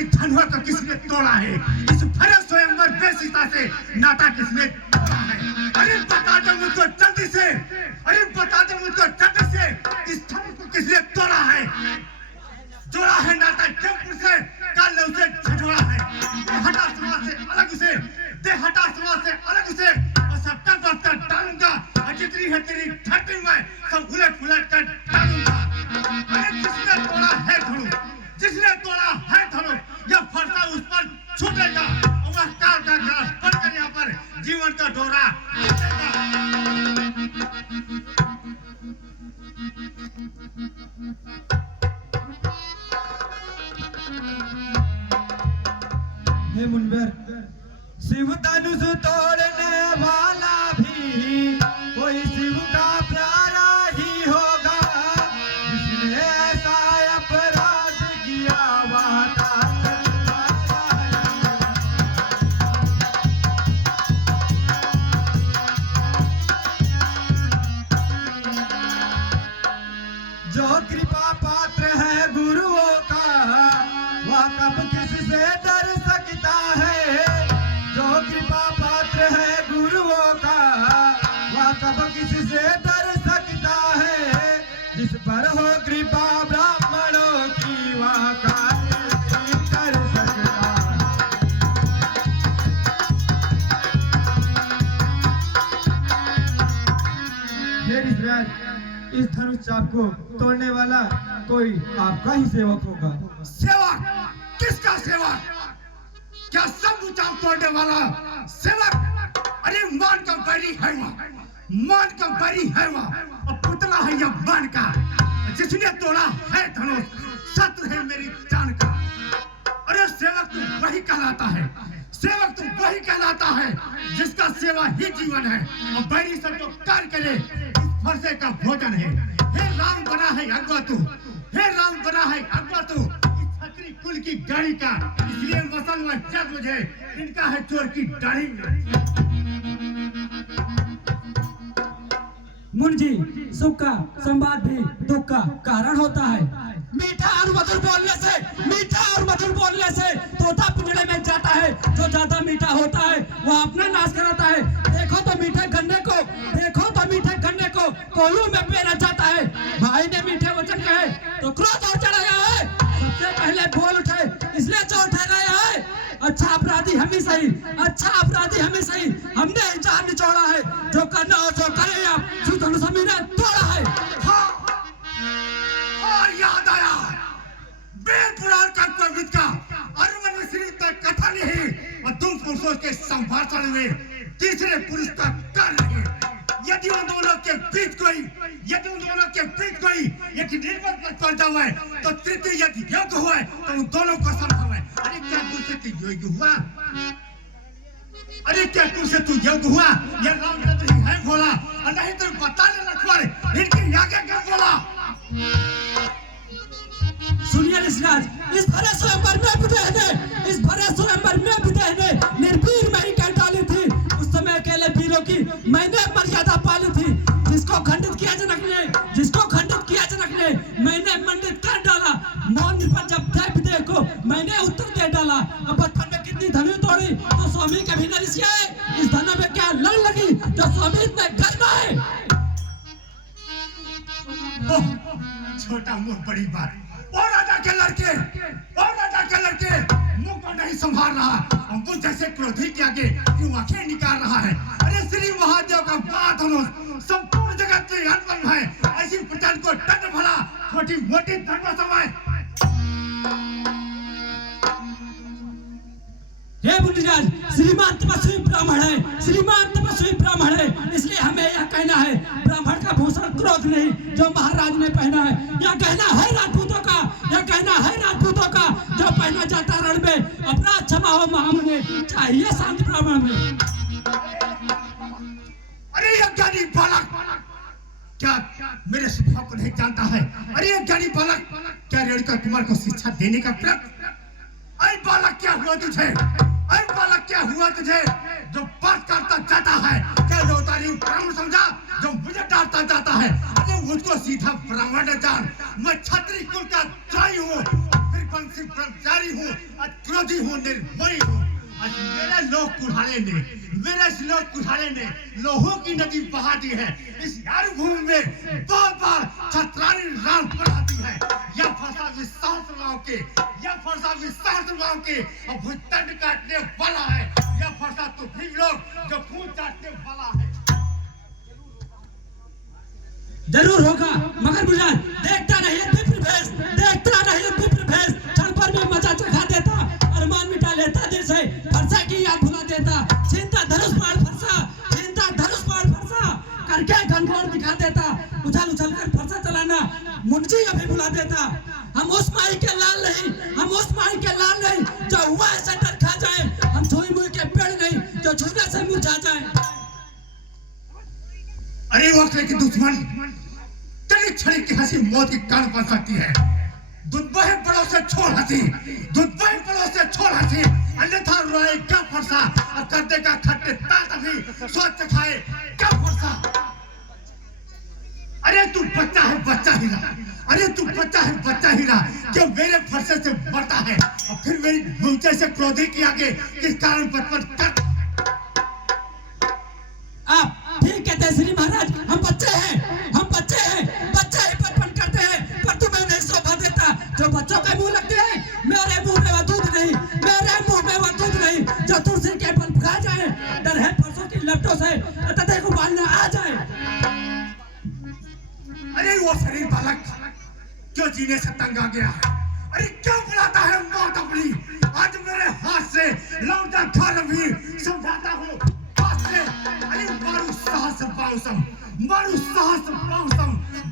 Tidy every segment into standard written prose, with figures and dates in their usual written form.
इस धनुआ को किसने तोड़ा है? इस भरे स्वयंवर बेसिता से नाता किसने तोड़ा है? अरे बता दो मुझको जल्दी से, अरे बता दो मुझको जल्दी से, इस धनुआ को किसने तोड़ा है? जोड़ा है नाता जयपुर से, कल उसे झंझोड़ा है। हटा समाज से अलग उसे, दे हटा समाज से अलग उसे, और सब तक कर डालूंगा, और जितनी है तेरी धरती में सब उलट पुलट कर डालूंगा। अरे जिसने तोड़ा है धनु, जिसने तोड़ा है धनु, यह फरसा उस पर छूटेगा, और वह काल का ग्रास बनकर यहाँ पर जीवन का डोरा टूटेगा। हे मुनवर, शिव धनुष तोड़ने वाला भी कोई शिव का प्यारा ही होगा। जिसने ऐसा अपराध किया वह जो कृपा पात्र है गुरुओं का, वह कब किससे डर सकता है। जो कृपा पात्र है गुरुओं का, वह कब किससे डर सकता है। जिस पर हो कृपा ब्राह्मणों की, वह कार्य नहीं कर सकता। हे ऋषिराज, इस धनुष चाप को तोड़ने वाला कोई आपका ही सेवक होगा। सेवक? किसका सेवक? क्या शंभु चाप तोड़ने वाला सेवक? अरे मान का बैरी है वह, मान का बैरी है वह, और पुतला है यह मान का। जिसने तोड़ा है धनुष, शत्रु है मेरी जान का। अरे सेवक तू वही कहलाता है, सेवक तू वही कहलाता है जिसका सेवा ही जीवन है, और बैरी सब जो कार्य करे इस फरसे का भोजन है। हे राम बना है अगवा तू, हे राम बना है अगवा तू, छत्री कुल की गाड़ी का, इसलिए मसल में जग मुझे इनका है चोर की दाढ़ी। मुंजी, सुख का संवाद भी दुख का कारण होता है। मीठा और मधुर बोलने से, मीठा और मधुर बोलने से तोता पिंजड़े में जाता है। जो ज्यादा मीठा होता है वो अपना नाश कराता है। देखो तो मीठे गन्ने को, देखो तो मीठे गन्ने को कोल्हू में पेरा जाता है। भाई ने मीठे वचन कहे तो क्रोध और चढ़ाया है। सबसे पहले बोल उठे इसलिए चोट ठहराया है। अच्छा अपराधी हम ही सही, अच्छा अपराधी हम ही सही, हमने जान निचोड़ा है। जो करना हो जो करे, आप धनुष हमने तोड़ा है। हाँ, और याद आया वेद पुराण का कवित का अरमन मिश्री तक कथा नहीं, और तुम पुरुषों के संभाषण में तीसरे पुरुष का कर नहीं। यदि उन दोनों के बीच कोई, यदि उन दोनों के बीच कोई एक निर्बल पद पर जाओ है, तो तृतीय यदि योग्य हुआ है तो उन दोनों को संभव है। अरे क्या तुझसे तू योग्य हुआ? अरे क्या तुझसे तू योग्य हुआ? ये रामचंद्र ही है बोला, और नहीं तो बता ले लक्ष्मण इनकी आगे क्या बोला। सुनिए ऋषिराज, इस भरे स्वयंवर में विदेह ने, इस भरे स्वयंवर में विदेह ने निर्वीर में ही कर डाली थी। उस समय अकेले वीरों की मैंने मर्यादा पाली थी। जिसको खंडित किया जनक ने, जिसको खंडित किया जनक ने, मैंने मंडित कर डाला। मौन पर जब थे विदेह को मैंने उत्तर दे डाला। अब बचपन में कितनी धनु तोड़ी तो स्वामी कभी न रिसियाए। इस धनु में क्या लड़ लगी जो स्वामी में गर्व है। छोटा मुंह बड़ी बात, और राजा के लड़के, और राजा के लड़के मुंह को नहीं संभाल रहा, और मुझ जैसे क्रोधी के आगे क्यों आंखें निकाल रहा है। अरे श्री महादेव का बात धनुष संपूर्ण जगत के अनबन है। ऐसी प्रचार को दंड भला छोटी मोटी धर्म समय। हे बुद्धिराज, श्रीमान तपस्वी ब्राह्मण है, श्रीमान तपस्वी ब्राह्मण है, इसलिए हमें यह कहना है ब्राह्मण का भूषण क्रोध नहीं जो महाराज ने पहना है। यह कहना है राजपूतों का, यह कहना है राजपूतों का जो पहना जाता रण में। अपराध क्षमा हो महामुने, चाहिए शांत ब्राह्मण में। अरे यह ज्ञानी बालक क्या मेरे स्वभाव को नहीं जानता है? अरे यह ज्ञानी बालक क्या रेणुका कुमार को शिक्षा देने का प्रयत्न? अरे बालक क्या हुआ तुझे? अरे बालक क्या हुआ तुझे जो बात करता जाता है? क्या रोतारी ब्राह्मण समझा जो मुझे डांटता जाता है? अरे मुझको सीधा ब्राह्मण जान, मैं क्षत्रिय कुल का त्राई हूँ, फिर बंसी ब्रह्मचारी हूँ, आज क्रोधी हूँ, निर्मोही हूँ। आज मेरे लोग कुल्हाड़े ने लोहों की नदी बहा दी है। इस यार भूमि में बार छत्रानी राम बढ़ा दी है। यह फरसा विश्वास के अब भुजदंड काटने वाला है। यह फरसा तो भी लोग जो खून चाटने वाला है। जरूर होगा, मगर बुझान देखता नहीं विप्र भेष क्षण पर में मचा चखा देता, अरमान मिटा लेता दिल से, फरसा की याद भुला देता। चिंता धनुष बाण फरसा करके घनघोर दिखा देता। उछल कर फरसा चलाना मुंशी अभी भुला देता। हम उस माई के लाल नहीं जो हुआ ऐसे डर खा जाए। हम छुई मुई के पेड़ नहीं जो छूने से मुरझा जाए। अरे वक्त की दुश्मन तेरी छड़ी की हंसी मौत की कान पड़ सकती है। दुर्बह बड़ों से छोड़ हंसी अन्यथा रोए क्या फरसा और कर देगा खट्टे दांत भी सोच खाए क्या फरसा। अरे तू बच्चा है बच्चा हीरा जो मेरे फरसे से बढ़ता है और फिर मेरी मुझे से क्रोधी की आगे किस कारण पटपट कर। आप ठीक कहते श्री महाराज, हम बच्चे हैं बच्चे ही पटपट करते हैं, पर तुम्हें नहीं शोभा देता। जो बच्चों के मुंह लगते हैं, मेरे मुंह में वह दूध नहीं जो तुलसी के पल फुला जाए। डर है फरसों की लपटों से तथे को मारना आ जाए। अरे वो शरीर बालक क्यों जीने से तंग आ गया है? अरे क्यों बुलाता है मौत अपनी? आज मेरे हाथ से लौटा घर भी समझाता हूँ। अरे मारू साहस बाउसम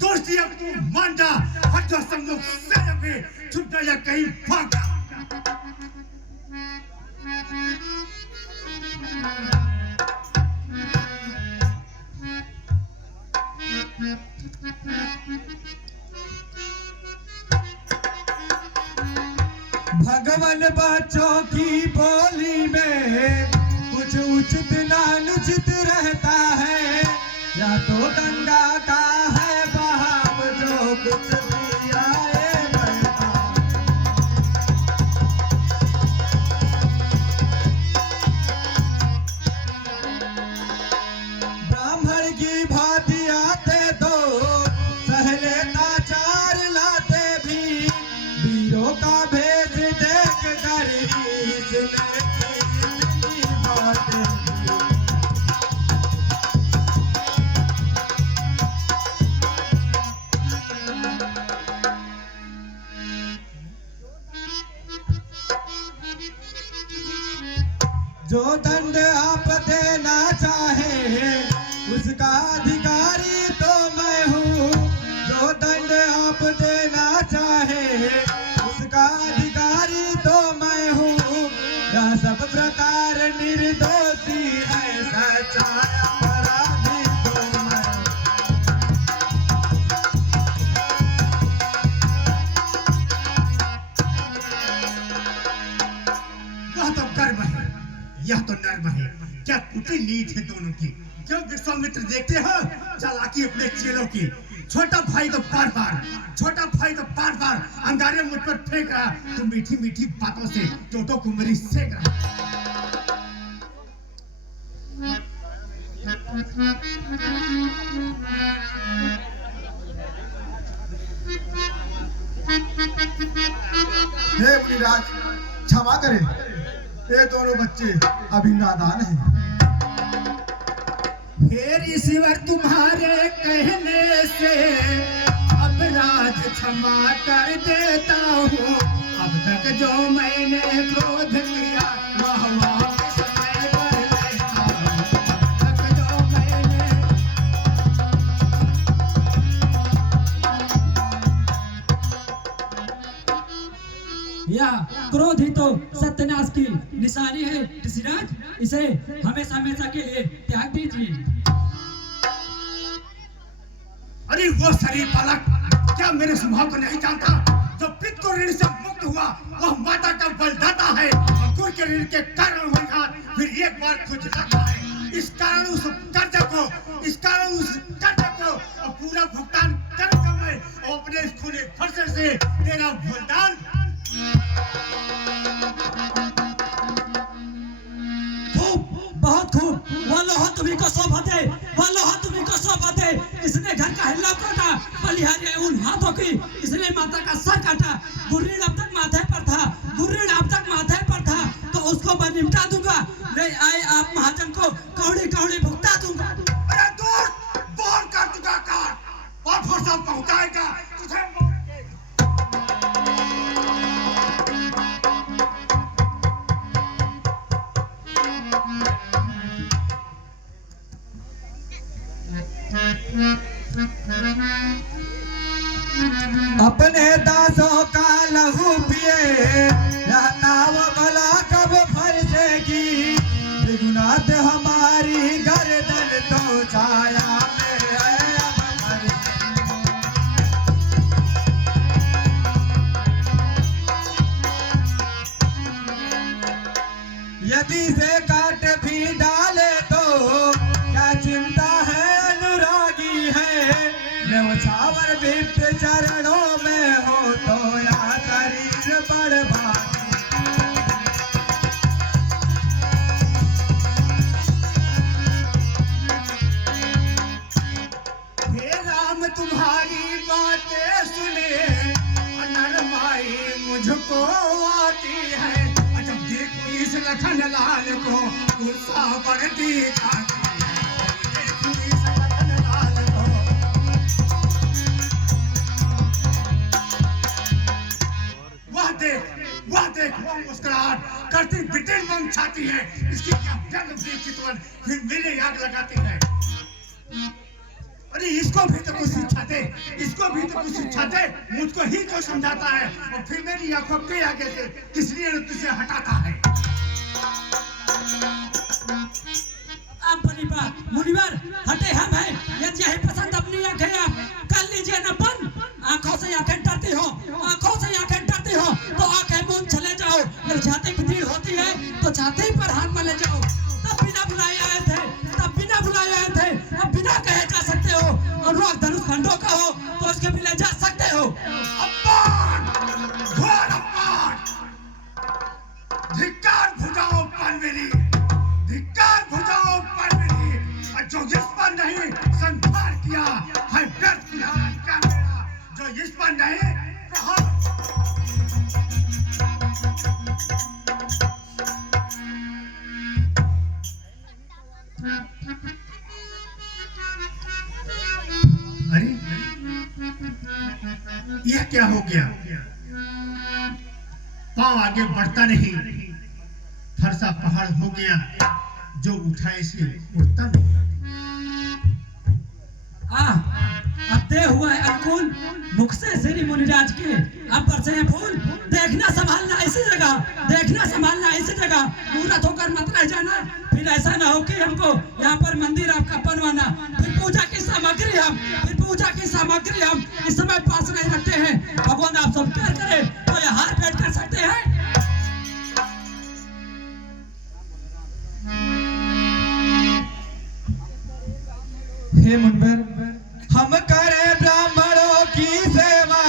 दोस्ती अब तू मान जा। हट जा सम्मुख से भी छुप जा या कहीं भाग जा। भगवान बच्चों की बोली में कुछ उचित नानुचित रहता है, या तो गंगा का है बहाव जो कुछ भी आए बहता। ब्राह्मण की भांति आते दो सहलेता चार लाते भी, वीरों का भेद देख कर जो दंड आप देना चाहे उसका अधिकारी तो मैं हूँ। जो दंड आप देना चाहे उसका अधिकारी तो मैं हूँ। यह सब प्रकार निर्दोषी है, सच्चा अपराधी तो मैं। वह तो कर्म है, यह तो नर्म है। क्या कुटी नीच है दोनों की। क्यों विश्वामित्र देखते हो चालाकी अपने चेलों की। छोटा भाई तो बार बार अंगारे मुझ पर फेंक रहा, तो मीठी बातों से टोटो को मरी सेक रहा। हे मुनिराज, क्षमा करें, ये दोनों बच्चे अभी नादान हैं। फिर ईश्वर तुम्हारे कहने से अपराध क्षमा कर देता हूँ। अब तक जो मैंने क्रोध किया वह वापस मैं कर लेता हूँ। अब तक जो मैंने या क्रोध ही तो सत्यनाश की निशानी है ऋषिराज, इसे हमेशा के लिए त्याग दीजिए। अरे वो शरीर बालक क्या मेरे स्वभाव को नहीं जानता? जो पित्त को ऋण से मुक्त हुआ वह माता का बलदाता है, और गुरु के ऋण के कारण हुआ फिर एक बार खुद जाता है। इस कारण उस कर्ज को पूरा भुगतान कर मैं अपने खूने फरसे से तेरा भुगतान खूब, बहुत खूब। वो लोहा तुम्ही को शोभते, वो लोहा तुम्ही को शोभते। इसने घर का हिल्ला काटा, बलिहारी उन हाथों की, इसने माता का सर काटा। गुर्रीण अब तक माथे पर था, गुर्रीण अब तक माथे पर था, तो उसको मैं निपटा दूंगा। ले आए आप महाजन को कौड़ी कौड़ी भुगता दूंगा। अरे दूर बोल कर चुका काट और फुर्सत पहुंचाएगा तुझे मार के। अपने दासों का लहू पिए रहता वो भला कब फरसेगी। विघ्नाथ हमारी गर्दन तो छाया में है अब फरसेगी। यदि से काट भी डाले तो क्या चिंता है, अनुरागी है। न्यौछावर विप्र चरणों में हो तो या शरीर बर्बाद। हे राम तुम्हारी बातें सुने अनर माई मुझको आती है। जब देखो इस लखन लाल को गुस्सा बढ़ती जाती है। देखो इस लखन लाल को वह देख वो मुस्कुराहट करती बिटिन बम छाती है। इसकी क्या जन्म चितवन फिर मेरे आग लगाती है। अरे इसको भी तो कुछ सिखाते, इसको भी तो कुछ सिखाते। मुझको ही तो समझाता है और फिर मेरी आंखों के आगे से किस लिए तुझे हटाता है। आप मुनिवर हटे हम हैं। यदि यही पसंद अपनी आंखें आप कर लीजिए न बंद। आंखों से आंखें डरती हो, आंखों से आंखें डरती हो तो आंखें मूंद चले जाओ। अगर छाती की भीड़ होती है तो छाती पर हाथ में ले जाओ। तब बिना बुलाए आए थे, तब बिना बुलाए आए थे, अब बिना कहे जा सकते हो। और रोग धनुष खंडों का हो तो उसके भी ले जा सकते हो। अपमान, घोर अपमान। धिक्कार भुजाओ पर मेरी, धिक्कार भुजाओ पर मेरी। और जो इस पर नहीं संहार किया है व्यर्थ किया क्या मेरा। जो इस पर नहीं कहा अरे यह क्या हो गया। पांव आगे बढ़ता नहीं, फरसा पहाड़ हो गया जो उठाए से उठता नहीं। अब दे हुआ है अनुकूल मुख से श्री मुनिराज के। अब बरसे हैं फूल, देखना संभालना इसी जगह, देखना संभालना इसी जगह। मूर्त होकर मत रह जाना। फिर ऐसा ना हो कि हमको यहाँ पर मंदिर आपका बनवाना, फिर पूजा की सामग्री हम इस समय पास नहीं रखते हैं। भगवान आप सब प्यार करें तो ये हार भेंट कर सकते हैं। हे मुनिवर, हम करें ब्राह्मणों की सेवा।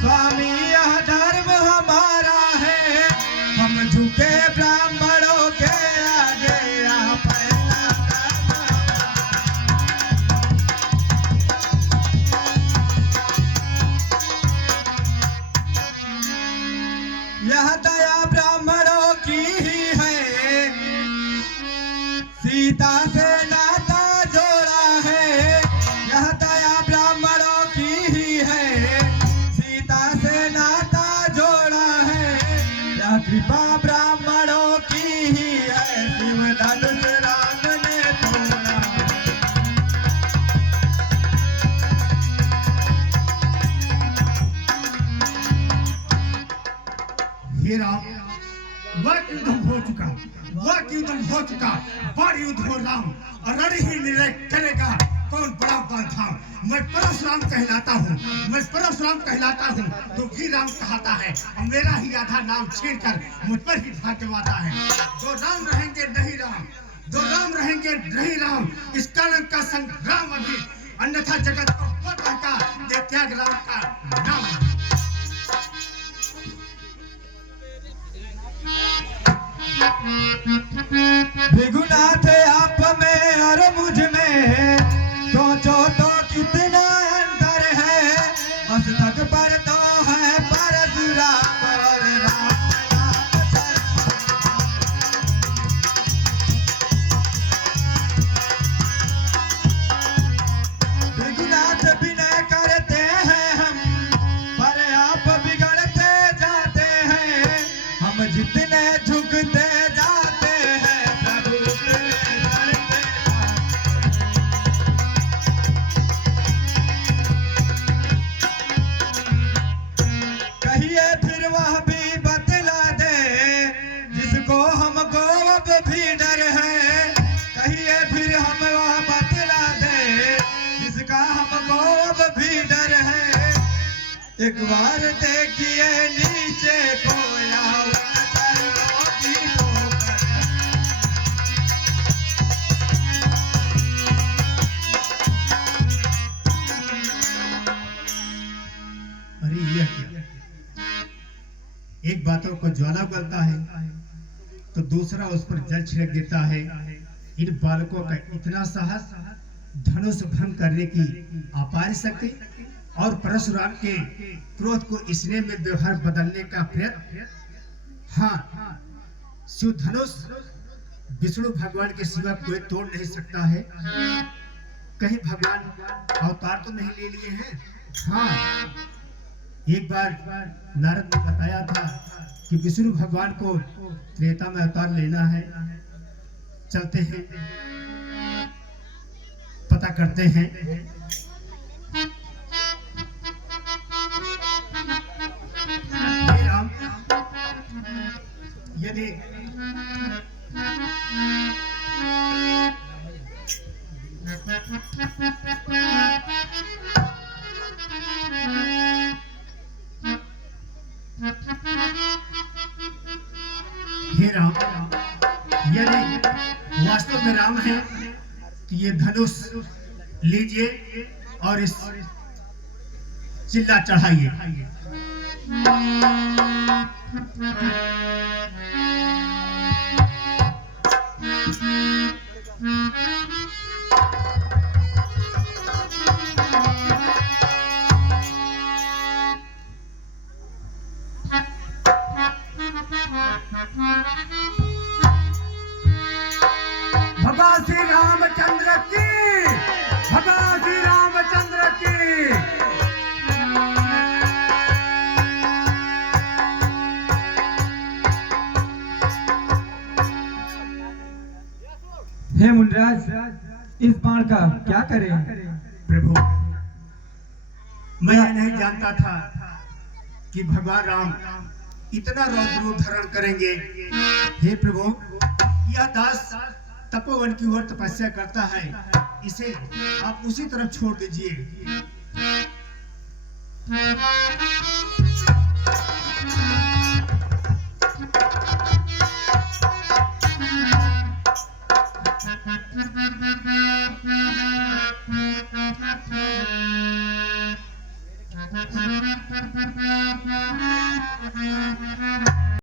स्वामी यह धर्म हमारा है। हम झुके ब्राह्मणों के आगे आप यह दया ब्राह्मणों की ही है। सीता से नाता जोड़ा है। यह दया ब्राह्मणों की ही है। सीता से नाता जोड़ा है। यह कृपा ब्राह्मणों की ही है। शिव धनुष राम ने तोड़ा। हे राम, वह युद्ध हो चुका, वह युद्ध हो चुका। बड़ युद्ध हो राम और रण ही निर्णय करेगा कौन बड़ा बांधा। मैं परशुराम कहलाता हूँ, मैं परशुराम कहलाता हूँ तो भी राम कहता है। और मेरा ही आधा नाम छीनकर मुझ पर ही भाग्यवाता है। जो राम रहेंगे नहीं राम, जो राम रहेंगे नहीं राम। इस कारण का संग्राम अभी, अन्यथा जगत को वो कहता ये त्याग राम का नाम। भृगुनाथ आप में और मुझ में सोचो तो कितना अंतर है। मस्तक पर तो है परशुराम और राम भृगुनाथ विनय करते हैं हम, पर आप बिगड़ते जाते हैं। हम जितने झुकते जाते हैं प्रभु उतने डरते जाते। कहिए फिर वह भी बतला दे जिसको हमको अब भी डर है। कहिए फिर हम वह बतला दे जिसका हमको अब भी डर है। एक बार देखिए नीचे को या चरणों की ठोकर। अरे ये क्या? एक बातों को ज्वाला उगलता है तो दूसरा उस पर जल छिड़क देता है। इन बालकों का इतना साहस, धनुष भंग करने की अपार शक्ति और परशुराम के क्रोध को इसने में व्यवहार बदलने का प्रयत्न। हाँ, शिव धनुष विष्णु भगवान के सिवा कोई तोड़ नहीं सकता है। कहीं भगवान अवतार तो नहीं ले लिए हैं? हाँ, एक बार नारद ने बताया था कि विष्णु भगवान को त्रेता में अवतार लेना है। चलते हैं, पता करते हैं। हे राम, यदि हे राम, यदि वास्तव में राम है तो ये धनुष लीजिए और इस चिल्ला चढ़ाइए। भगवान श्री रामचंद्र की, भगवान श्री रामचंद्र की। हे मुनिराज, इस बाण का क्या करें? प्रभु, मैं यह नहीं जानता था कि भगवान राम इतना रौद्र रूप धारण करेंगे। हे प्रभु, यह दास तपोवन की ओर तपस्या करता है, इसे आप उसी तरफ छोड़ दीजिए।